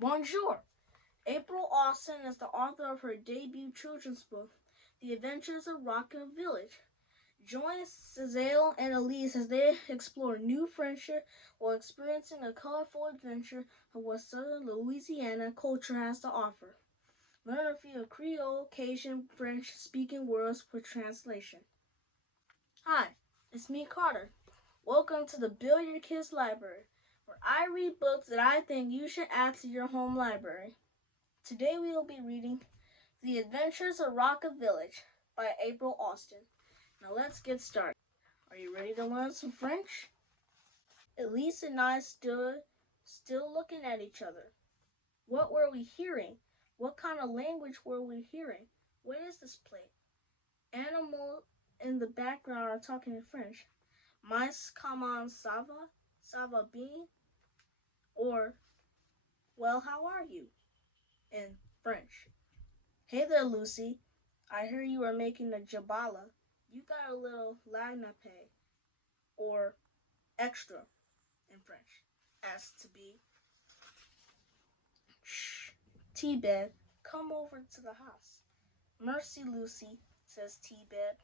Bonjour! April Austin is the author of her debut children's book, The Adventures of Raka Village. Join Cecile and Elise as they explore new friendship while experiencing a colorful adventure of what southern Louisiana culture has to offer. Learn a few Creole, Cajun, French-speaking words for translation. Hi, it's me, Carter. Welcome to the Build Your Kids Library, where I read books that I think you should add to your home library. Today we will be reading The Adventures of Raka Village by April Austin. Now let's get started. Are you ready to learn some French? Elise and I stood still looking at each other. What were we hearing? What kind of language were we hearing? What is this plate? Animals in the background are talking in French. Mais comment ça va? Ça va bien? Or, well, how are you? In French. Hey there, Lucy. I hear you are making a jabala. You got a little lagnape, or extra in French, as to be. Shh, T-Bed, come over to the house. Mercy, Lucy, says T-Bed.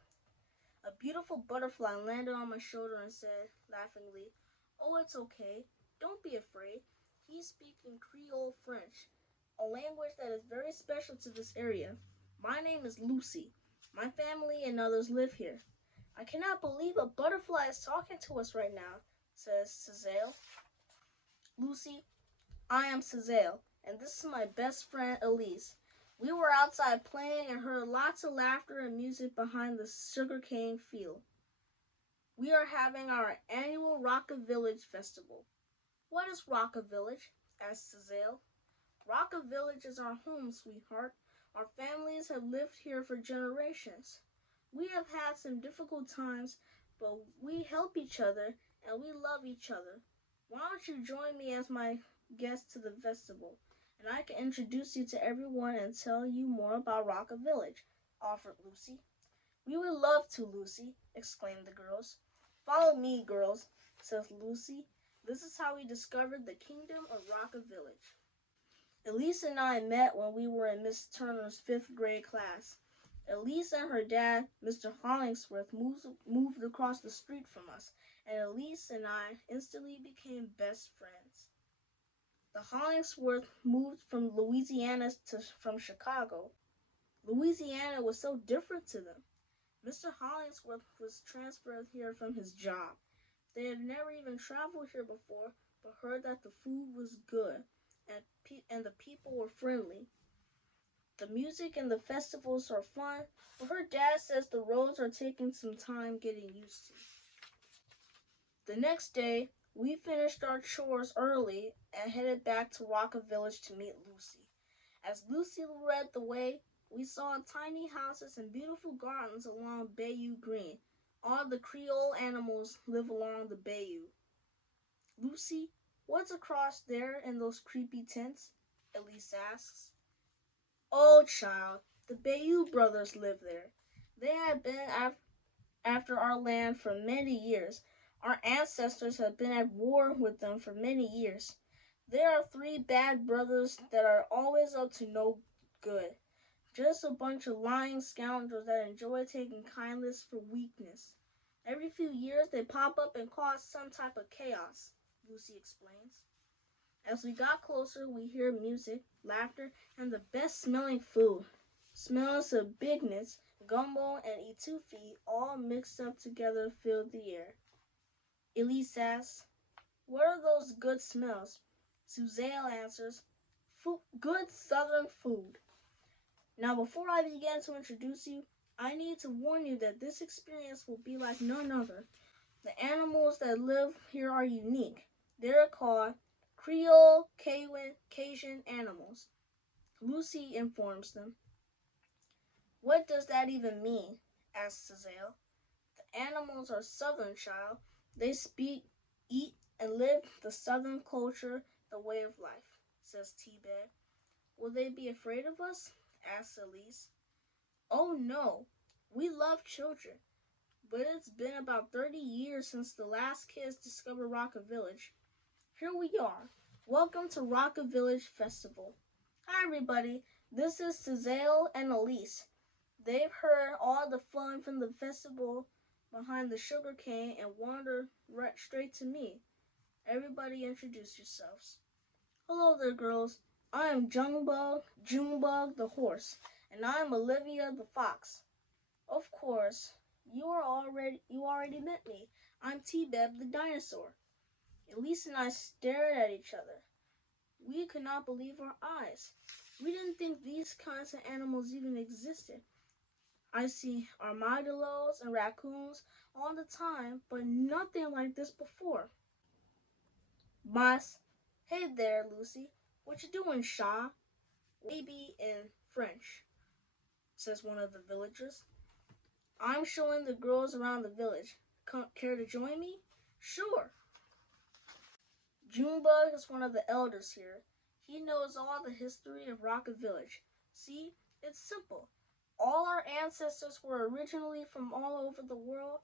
A beautiful butterfly landed on my shoulder and said, laughingly, "Oh, it's okay. Don't be afraid. He's speaking Creole French, a language that is very special to this area. My name is Lucy. My family and others live here." "I cannot believe a butterfly is talking to us right now," says Cecile. "Lucy, I am Cecile, and this is my best friend Elise. We were outside playing and heard lots of laughter and music behind the sugarcane field. We are having our annual Raka Village festival." "What is Raka Village?" asked Cecile. "Raka Village is our home, sweetheart. Our families have lived here for generations. We have had some difficult times, but we help each other and we love each other. Why don't you join me as my guest to the festival, and I can introduce you to everyone and tell you more about Raka Village," offered Lucy. "We would love to, Lucy," exclaimed the girls. "Follow me, girls," says Lucy. This is how we discovered the kingdom of Raka Village. Elise and I met when we were in Miss Turner's 5th grade class. Elise and her dad, Mr. Hollingsworth, moved across the street from us, and Elise and I instantly became best friends. The Hollingsworth moved from Louisiana from Chicago. Louisiana was so different to them. Mr. Hollingsworth was transferred here from his job. They had never even traveled here before, but heard that the food was good and the people were friendly. The music and the festivals are fun, but her dad says the roads are taking some time getting used to. The next day, we finished our chores early and headed back to Raka Village to meet Lucy. As Lucy led the way, we saw tiny houses and beautiful gardens along Bayou Green. All the Creole animals live along the bayou. "Lucy, what's across there in those creepy tents?" Elise asks. "Oh, child, the Bayou brothers live there. They have been after our land for many years. Our ancestors have been at war with them for many years. There are 3 bad brothers that are always up to no good. Just a bunch of lying scoundrels that enjoy taking kindness for weakness. Every few years they pop up and cause some type of chaos," Lucy explains. As we got closer, we hear music, laughter, and the best smelling food. Smells of bigness, gumbo, and etouffee all mixed up together filled the air. Elise asks, "What are those good smells?" Suzelle answers, "Good southern food." Now, before I begin to introduce you, I need to warn you that this experience will be like none other. The animals that live here are unique. They're called Creole Cajun animals. Lucy informs them. "What does that even mean?" asks Cecile. "The animals are southern, child. They speak, eat, and live the southern culture, the way of life," says T-Bed. "Will they be afraid of us?" asks Elise. "Oh, no. We love children. But it's been about 30 years since the last kids discovered Raka Village. Here we are. Welcome to Raka Village Festival. Hi everybody, this is Cezale and Elise. They've heard all the fun from the festival behind the sugar cane and wandered right straight to me. Everybody introduce yourselves. Hello there girls, I am Junebug the horse, and I am Olivia the fox. Of course, you already met me. I'm T-Beb the dinosaur. Elise and I stared at each other. We could not believe our eyes. We didn't think these kinds of animals even existed. I see armadillos and raccoons all the time, but nothing like this before. Mas, hey there, Lucy. What you doing, Shaw? Maybe in French, says one of the villagers. I'm showing the girls around the village. Care to join me? Sure. Junebug is one of the elders here. He knows all the history of Rocket Village. See, it's simple. All our ancestors were originally from all over the world.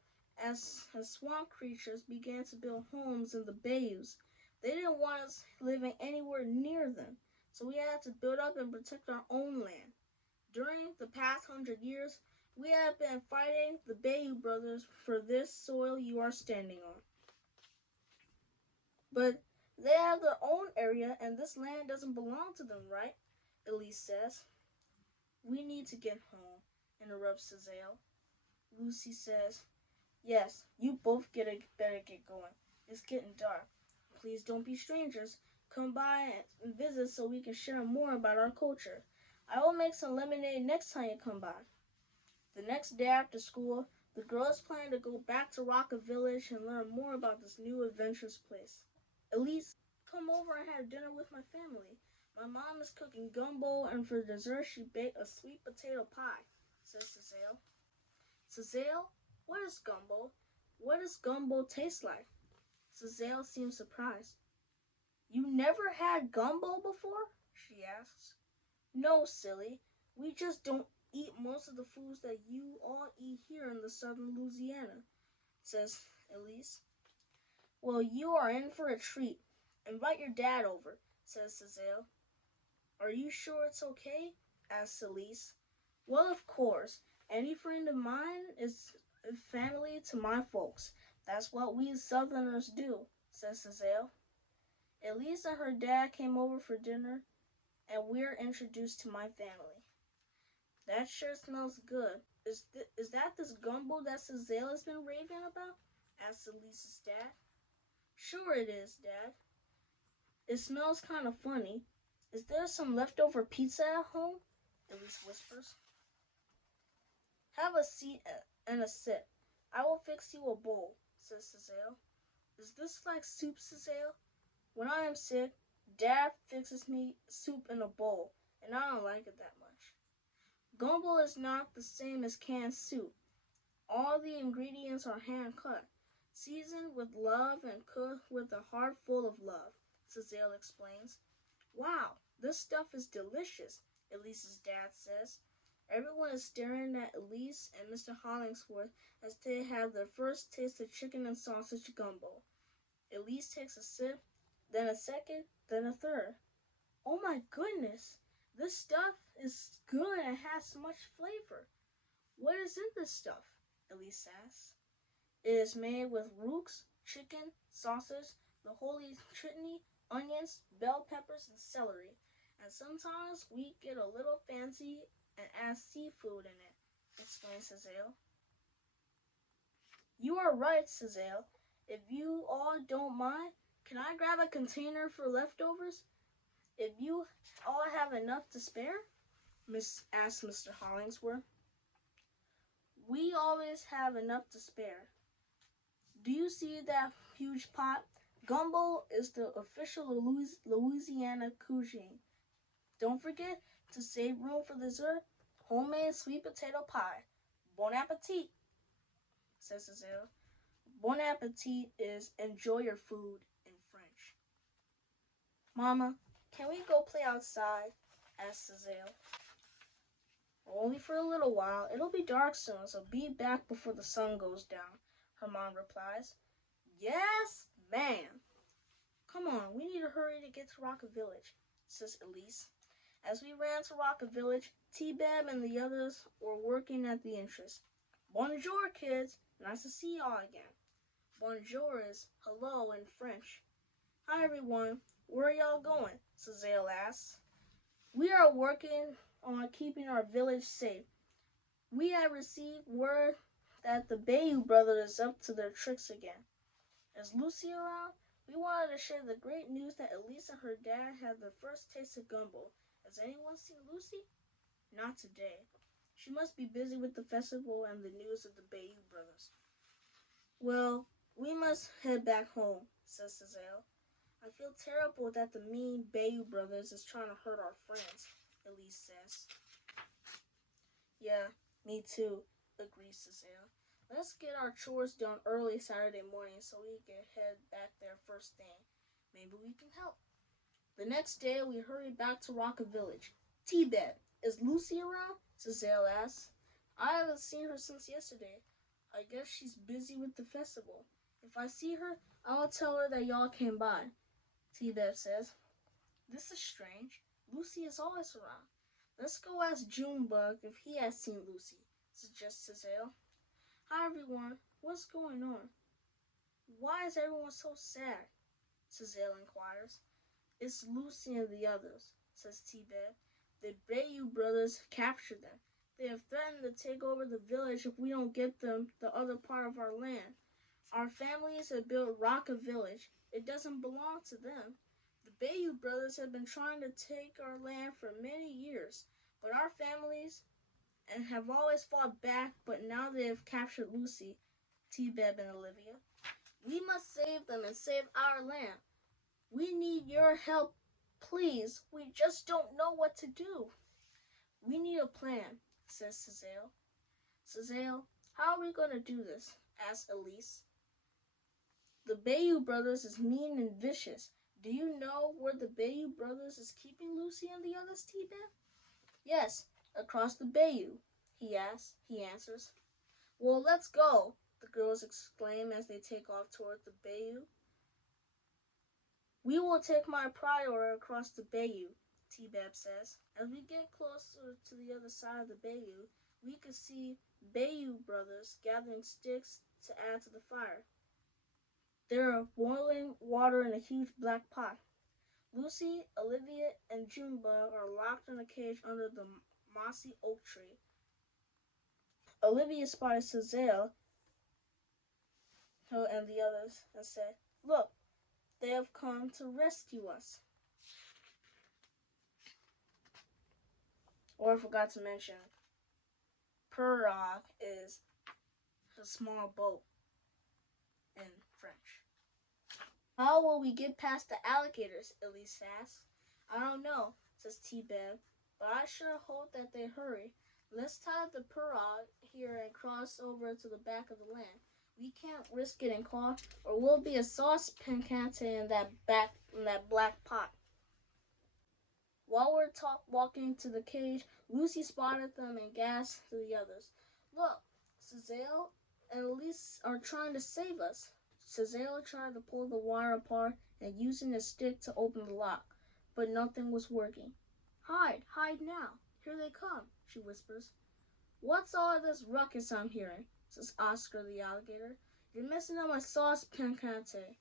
As swamp creatures began to build homes in the bayous, they didn't want us living anywhere near them, so we had to build up and protect our own land. During the past 100 years, we have been fighting the Bayou brothers for this soil you are standing on. But they have their own area and this land doesn't belong to them, right? Elise says. We need to get home, interrupts Cezale. Lucy says, yes, you both better get going. It's getting dark. Please don't be strangers. Come by and visit so we can share more about our culture. I will make some lemonade next time you come by. The next day after school, the girls plan to go back to Raka Village and learn more about this new adventurous place. Elise, come over and have dinner with my family. My mom is cooking gumbo, and for dessert she baked a sweet potato pie, says Cezale. Cezale, what is gumbo? What does gumbo taste like? Cezale seems surprised. You never had gumbo before? She asks. No, silly. We just don't eat most of the foods that you all eat here in the southern Louisiana, says Elise. Well, you are in for a treat. Invite your dad over, says Cezale. Are you sure it's okay? Asks Elise. Well, of course. Any friend of mine is family to my folks. That's what we Southerners do, says Cezale. Elise and her dad came over for dinner, and we're introduced to my family. That sure smells good. Is that this gumbo that Cezale has been raving about? Asks Elise's dad. Sure it is, Dad. It smells kind of funny. Is there some leftover pizza at home? Elise whispers. Have a seat and a sip. I will fix you a bowl, says Cezale. Is this like soup, Cezale? When I am sick, Dad fixes me soup in a bowl, and I don't like it that much. Gumbo is not the same as canned soup. All the ingredients are hand cut, seasoned with love and cooked with a heart full of love, Cezale explains. Wow, this stuff is delicious, Elise's dad says. Everyone is staring at Elise and Mr. Hollingsworth as they have their first taste of chicken and sausage gumbo. Elise takes a sip, then a second, then a third. Oh my goodness, this stuff is good and has so much flavor. What is in this stuff? Elise asks. It is made with rooks, chicken, sausage, the Holy Trinity, onions, bell peppers, and celery. And sometimes we get a little fancy and add seafood in it, explains Cezale. You are right, Cezale. If you all don't mind, can I grab a container for leftovers? If you all have enough to spare? Asked Mr. Hollingsworth. We always have enough to spare. Do you see that huge pot? Gumbo is the official Louisiana cuisine. Don't forget to save room for dessert, homemade sweet potato pie. Bon appetit, says Cezale. Bon appetit is enjoy your food in French. Mama, can we go play outside? Asked Cezale. Only for a little while. It'll be dark soon, so be back before the sun goes down, her mom replies. Yes, ma'am. Come on, we need to hurry to get to Raka Village, says Elise. As we ran to Raka Village, T-Bab and the others were working at the entrance. Bonjour, kids. Nice to see y'all again. Bonjour is hello in French. Hi, everyone. Where are y'all going? Cecile asks. We are working on keeping our village safe. We have received word that the Bayou brothers is up to their tricks again. Is Lucy around? We wanted to share the great news that Elise and her dad had their first taste of gumbo. Has anyone seen Lucy? Not today. She must be busy with the festival and the news of the Bayou brothers. Well, we must head back home, says Cecile. I feel terrible that the mean Bayou brothers is trying to hurt our friends, Elise says. Yeah, me too, agrees Cecile. Let's get our chores done early Saturday morning so we can head back there first thing. Maybe we can help. The next day, we hurried back to Raka Village. T-Bed, is Lucy around? Cecile asks. I haven't seen her since yesterday. I guess she's busy with the festival. If I see her, I'll tell her that y'all came by. T-Beb says. This is strange. Lucy is always around. Let's go ask Junebug if he has seen Lucy, suggests Cecile. Hi, everyone. What's going on? Why is everyone so sad? Cecile inquires. It's Lucy and the others, says T-Beb. The Bayou brothers captured them. They have threatened to take over the village if we don't get them the other part of our land. Our families have built Raka Village. It doesn't belong to them. The Bayou brothers have been trying to take our land for many years, but our families have always fought back, but now they have captured Lucy, T-Beb, and Olivia. We must save them and save our land. We need your help, please. We just don't know what to do. We need a plan, says Cecile. Cecile, how are we going to do this? Asks Elise. The Bayou brothers is mean and vicious. Do you know where the Bayou brothers is keeping Lucy and the others, T-Beb? Yes, across the Bayou, he answers. Well, let's go, the girls exclaim as they take off toward the Bayou. We will take my prior across the Bayou, T-Beb says. As we get closer to the other side of the Bayou, we can see Bayou brothers gathering sticks to add to the fire. There are boiling water in a huge black pot. Lucy, Olivia, and Junebug are locked in a cage under the mossy oak tree. Olivia spotted Cecile and the others and said, Look, they have come to rescue us. Or I forgot to mention, pirogue is a small boat in French. How will we get past the alligators? Elise asks. I don't know, says T-Beb, but I sure hope that they hurry. Let's tie the pirogue here and cross over to the back of the land. We can't risk getting caught, or we'll be a saucepan in that black pot. While we're walking to the cage, Lucy spotted them and gasped to the others. Look, Cecile and Elise are trying to save us. Cecile tried to pull the wire apart and using a stick to open the lock, but nothing was working. Hide now. Here they come, she whispers. What's all this ruckus I'm hearing? Says Oscar the alligator. You're messing up my sauce pancante.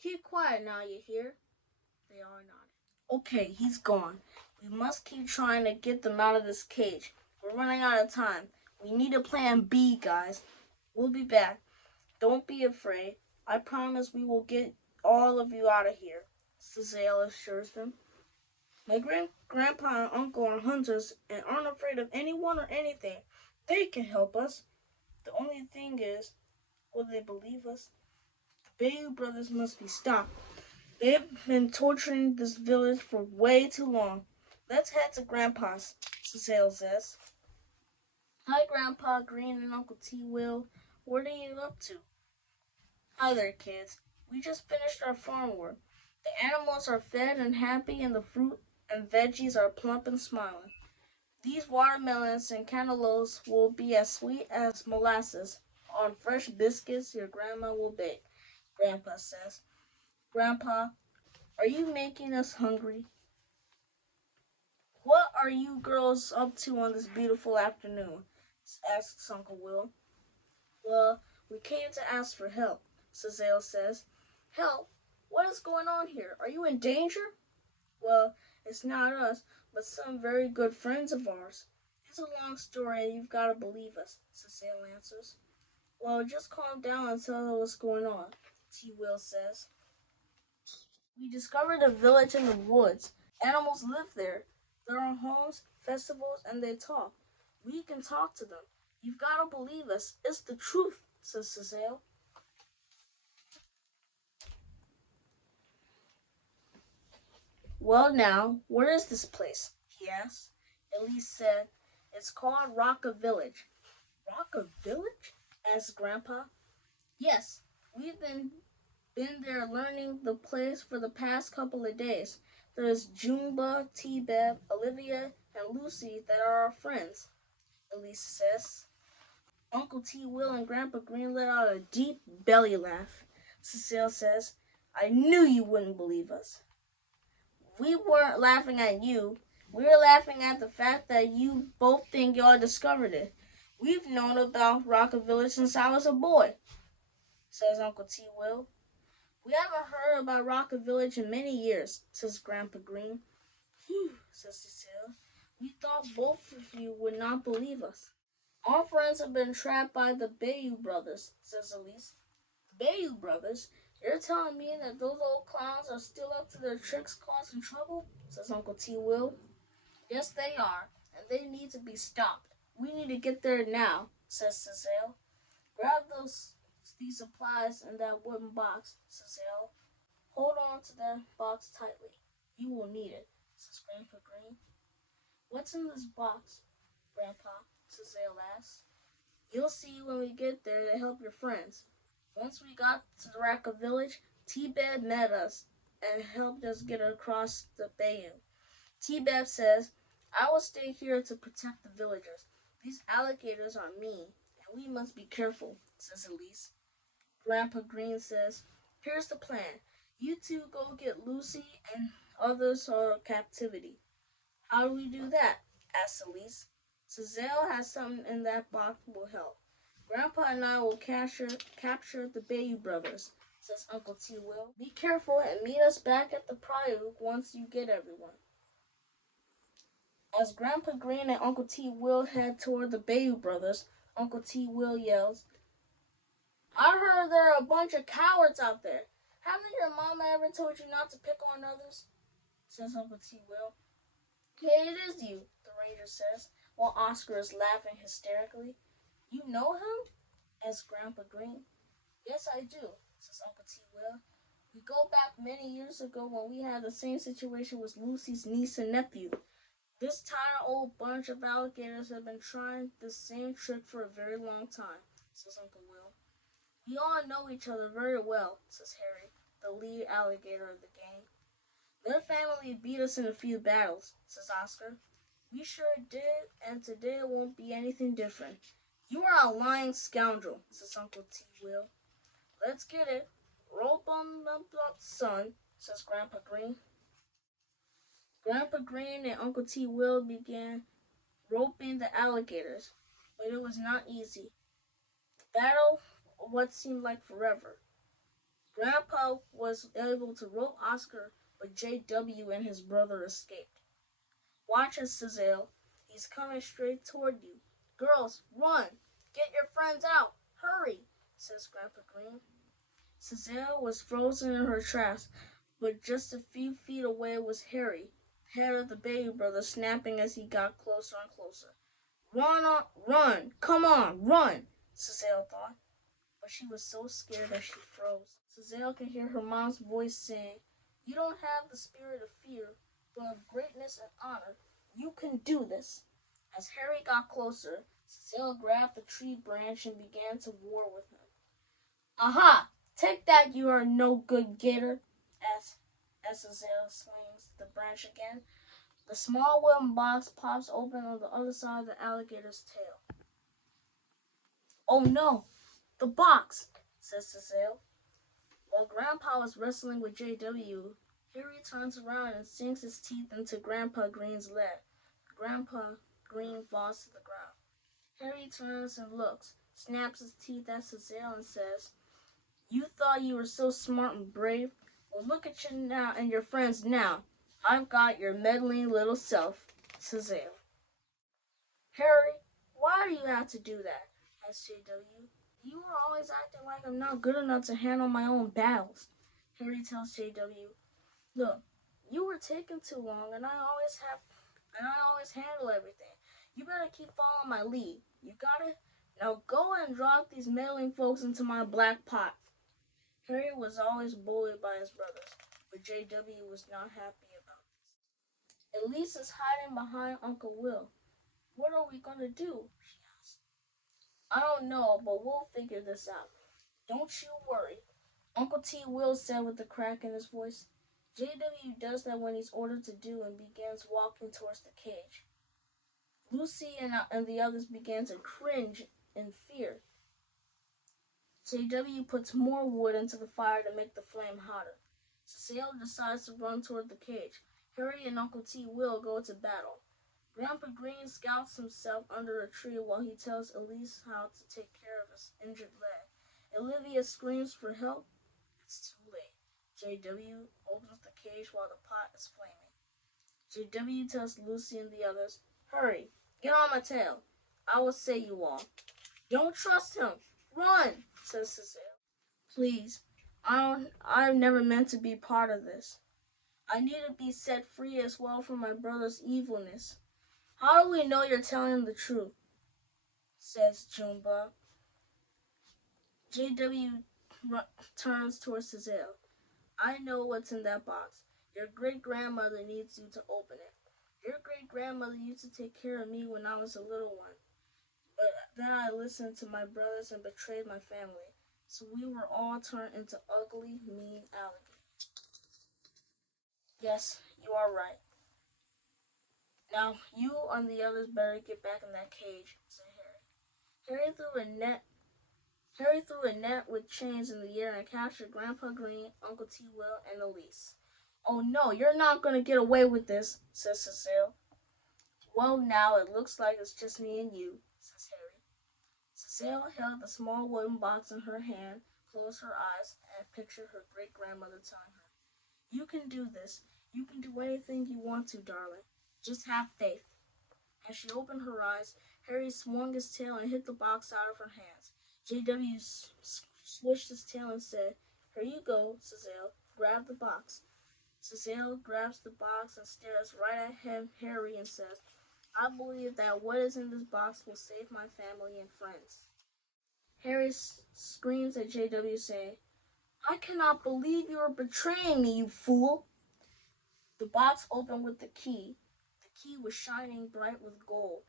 Keep quiet now, you hear? They are nodding. Okay, he's gone. We must keep trying to get them out of this cage. We're running out of time. We need a plan B, guys. We'll be back. Don't be afraid. I promise we will get all of you out of here, Cecile assures them. My grandpa and uncle are hunters and aren't afraid of anyone or anything. They can help us. The only thing is, will they believe us? The Bayou brothers must be stopped. They've been torturing this village for way too long. Let's head to Grandpa's, Cecile says. Hi, Grandpa Green and Uncle T. Will. What are you up to? Hi there, kids. We just finished our farm work. The animals are fed and happy, and the fruit and veggies are plump and smiling. These watermelons and cantaloupes will be as sweet as molasses on fresh biscuits your grandma will bake, Grandpa says. Grandpa, Are you making us hungry? What are you girls up to on this beautiful afternoon? Asks Uncle Will. Well, we came to ask for help, Cecile says. Help? What is going on here? Are you in danger? Well, it's not us, but some very good friends of ours. It's a long story and you've got to believe us, Cecile answers. Well, just calm down and tell us what's going on, T. Will says. We discovered a village in the woods. Animals live there. There are homes, festivals, and they talk. We can talk to them. You've got to believe us. It's the truth, says Cecile. Well, now, where is this place? He asked. Elise said, it's called Raka Village. Raka Village? Asked Grandpa. Yes, we've been there learning the place for the past couple of days. There's Jumba, T-Beb, Olivia, and Lucy that are our friends, Elise says. Uncle T. Will and Grandpa Green let out a deep belly laugh. Cecile says, I knew you wouldn't believe us. We weren't laughing at you. We were laughing at the fact that you both think y'all discovered it. We've known about Rocket Village since I was a boy, says Uncle T. Will. We haven't heard about Rocket Village in many years, says Grandpa Green. Phew, says Cecile. We thought both of you would not believe us. Our friends have been trapped by the Bayou brothers, says Elise. Bayou brothers? You're telling me that those old clowns are still up to their tricks causing trouble? Says Uncle T. Will. Yes, they are, and they need to be stopped. We need to get there now, says Cecile. Grab these supplies in that wooden box, Cecile. Hold on to that box tightly. You will need it, says Grandpa Green. What's in this box, Grandpa? Cecile asks. You'll see when we get there to help your friends. Once we got to the Raka village, T-Beb met us and helped us get across the bayou. T-Beb says, I will stay here to protect the villagers. These alligators are mean, and we must be careful, says Elise. Grandpa Green says, here's the plan. You two go get Lucy and others out of captivity. How do we do that? Asked Elise. Cecile has something in that box will help. Grandpa and I will capture the Bayou brothers, says Uncle T. Will. Be careful and meet us back at the Priory once you get everyone. As Grandpa Green and Uncle T. Will head toward the Bayou brothers, Uncle T. Will yells, I heard there are a bunch of cowards out there. Haven't your mama ever told you not to pick on others? Says Uncle T. Will. Hey, it is you, the ranger says, while Oscar is laughing hysterically. You know him? Asks Grandpa Green. Yes, I do, says Uncle T. Will. We go back many years ago when we had the same situation with Lucy's niece and nephew. This tired old bunch of alligators have been trying this same trick for a very long time, says Uncle Will. We all know each other very well, says Harry, the lead alligator of the gang. Their family beat us in a few battles, says Oscar. We sure did, and today won't be anything different. You are a lying scoundrel, says Uncle T. Will. Let's get it. Rope on the son, says Grandpa Green. Grandpa Green and Uncle T. Will began roping the alligators, but it was not easy. The battle, what seemed like forever. Grandpa was able to rope Oscar, but J.W. and his brother escaped. Watch us, Cecile. He's coming straight toward you. Girls, run! Get your friends out! Hurry! Says Grandpa Green. Cecile was frozen in her tracks, but just a few feet away was Harry, head of the Bayou brothers, snapping as he got closer and closer. Run! Come on, run! Cecile thought, but she was so scared that she froze. Cecile could hear her mom's voice saying, You don't have the spirit of fear, but of greatness and honor. You can do this. As Harry got closer, Cecile grabbed the tree branch and began to war with him. Aha! Take that, you are no good gator! As Cecile swings the branch again, the small wooden box pops open on the other side of the alligator's tail. Oh no! The box! Says Cecile. While Grandpa was wrestling with J.W., Harry turns around and sinks his teeth into Grandpa Green's leg. Grandpa Green falls to the ground. Harry turns and looks, snaps his teeth at Cecile and says, "You thought you were so smart and brave? Well, look at you now and your friends now. I've got your meddling little self, Cecile." "Harry, why do you have to do that?" asked JW. "You are always acting like I'm not good enough to handle my own battles." Harry tells JW, "Look, you were taking too long and I always handle everything. You better keep following my lead. You got it? Now go and drop these meddling folks into my black pot." Harry was always bullied by his brothers, but JW was not happy about this. "Elise is hiding behind Uncle Will. What are we going to do?" she asked. "I don't know, but we'll figure this out. Don't you worry," Uncle T. Will said with a crack in his voice. JW does that when he's ordered to do and begins walking towards the cage. Lucy and the others began to cringe in fear. JW puts more wood into the fire to make the flame hotter. Cecile decides to run toward the cage. Harry and Uncle T. Will go to battle. Grandpa Green scouts himself under a tree while he tells Elise how to take care of his injured leg. Olivia screams for help. It's too late. JW opens the cage while the pot is flaming. JW tells Lucy and the others, "Hurry, get on my tail. I will save you all." "Don't trust him. Run," says Cecile. "Please, I've never meant to be part of this. I need to be set free as well from my brother's evilness." "How do we know you're telling the truth?" says Junebug. JW turns towards Cecile. "I know what's in that box. Your great-grandmother needs you to open it. Your great-grandmother used to take care of me when I was a little one. But then I listened to my brothers and betrayed my family. So we were all turned into ugly, mean alligators." "Yes, you are right. Now you and the others better get back in that cage," said Harry. Harry threw a net with chains in the air and captured Grandpa Green, Uncle T. Will, and Elise. "Oh no, you're not going to get away with this," says Cecile. "Well, now it looks like it's just me and you," says Harry. Cecile held the small wooden box in her hand, closed her eyes, and pictured her great-grandmother telling her, "You can do this. You can do anything you want to, darling. Just have faith." As she opened her eyes, Harry swung his tail and hit the box out of her hands. JW swished his tail and said, "Here you go, Cecile. Grab the box." Cecile grabs the box and stares right at Harry and says, "I believe that what is in this box will save my family and friends." Harry screams at JW saying, "I cannot believe you are betraying me, you fool." The box opened with the key. The key was shining bright with gold.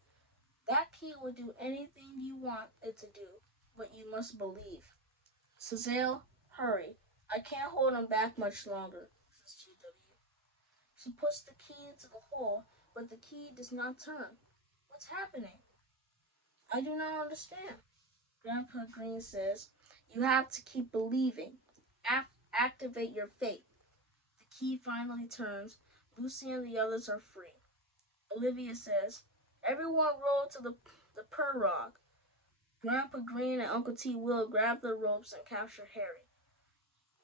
"That key will do anything you want it to do, but you must believe." "Cecile, hurry. I can't hold him back much longer," says JW. She puts the key into the hole, but the key does not turn. "What's happening?" "I do not understand." Grandpa Green says, "You have to keep believing. Activate your faith." The key finally turns. Lucy and the others are free. Olivia says, "Everyone roll to the pirogue." Grandpa Green and Uncle T. Will grab the ropes and capture Harry.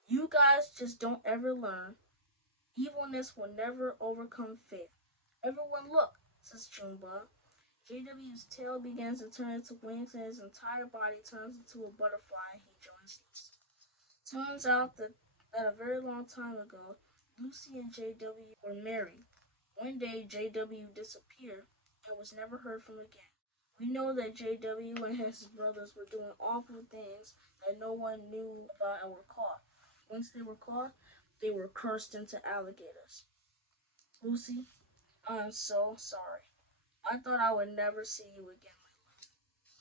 "You guys just don't ever learn. Evilness will never overcome faith." "Everyone look," says Junebug. JW's tail begins to turn into wings and his entire body turns into a butterfly and he joins Lucy. Turns out that a very long time ago, Lucy and JW were married. One day, JW disappeared and was never heard from again. We know that JW and his brothers were doing awful things that no one knew about and were caught. Once they were caught, they were cursed into alligators. "Lucy, I'm so sorry. I thought I would never see you again, my love,"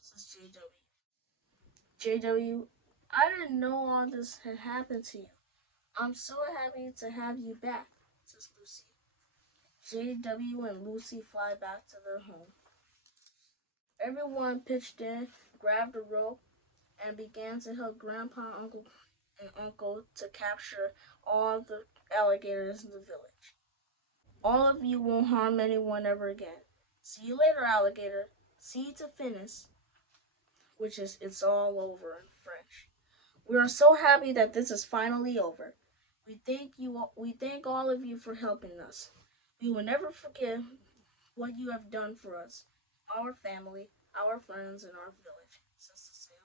says JW. JW, "I didn't know all this had happened to you. I'm so happy to have you back," says Lucy. JW and Lucy fly back to their home. Everyone pitched in, grabbed a rope, and began to help Grandpa and uncle to capture all the alligators in the village. All of you won't harm anyone ever again. See you later, alligator. See you to finis, which is it's all over in French. We are so happy that this is finally over. We thank all of you for helping us. We will never forget what you have done for us, our family, our friends, and our village, says Cecile.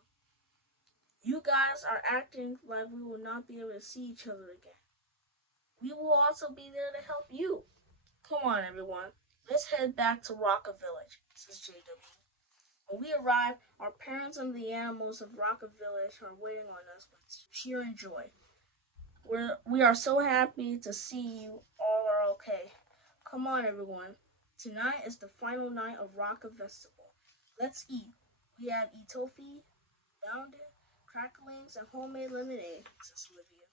You guys are acting like we will not be able to see each other again. We will also be there to help you. Come on, everyone. Let's head back to Raka Village, says JW. When we arrive, our parents and the animals of Raka Village are waiting on us with cheer and joy. We are so happy to see you all are okay. Come on, everyone. Tonight is the final night of Raka Festival. Let's eat. We have etofi, bounded, cracklings, and homemade lemonade, says Olivia.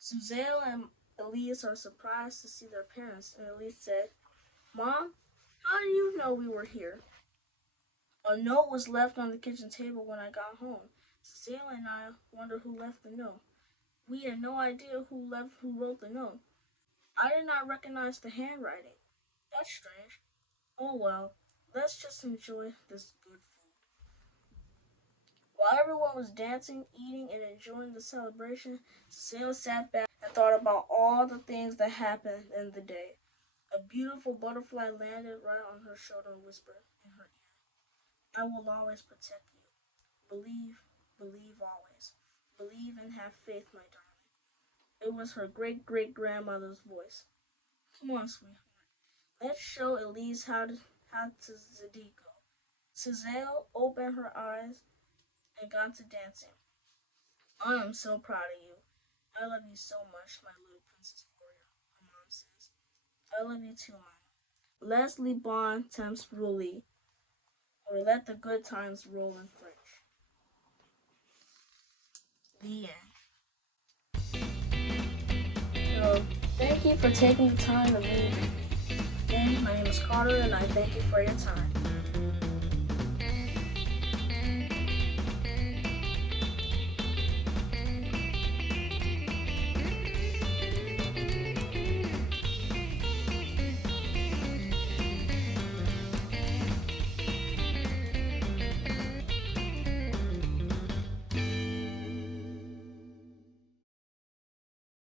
Suzelle and Elise are surprised to see their parents, and Elise said, Mom, how do you know we were here? A note was left on the kitchen table when I got home. Cecile and I wonder who left the note. We had no idea who wrote the note. I did not recognize the handwriting. That's strange. Oh well, let's just enjoy this good food. While everyone was dancing, eating, and enjoying the celebration, Cecile sat back and thought about all the things that happened in the day. A beautiful butterfly landed right on her shoulder and whispered in her ear, I will always protect you. Believe, believe always. Believe and have faith, my darling. It was her great great grandmother's voice. Come on, sweetheart. Let's show Elise how to Zadigo. Cecile opened her eyes and got to dancing. I am so proud of you. I love you so much, my little princess warrior, her mom says. I love you too, Mama. Leslie Bon temps rouler, or let the good times roll in French. The end. So, thank you for taking the time to read with me. Again, my name is Carter, and I thank you for your time.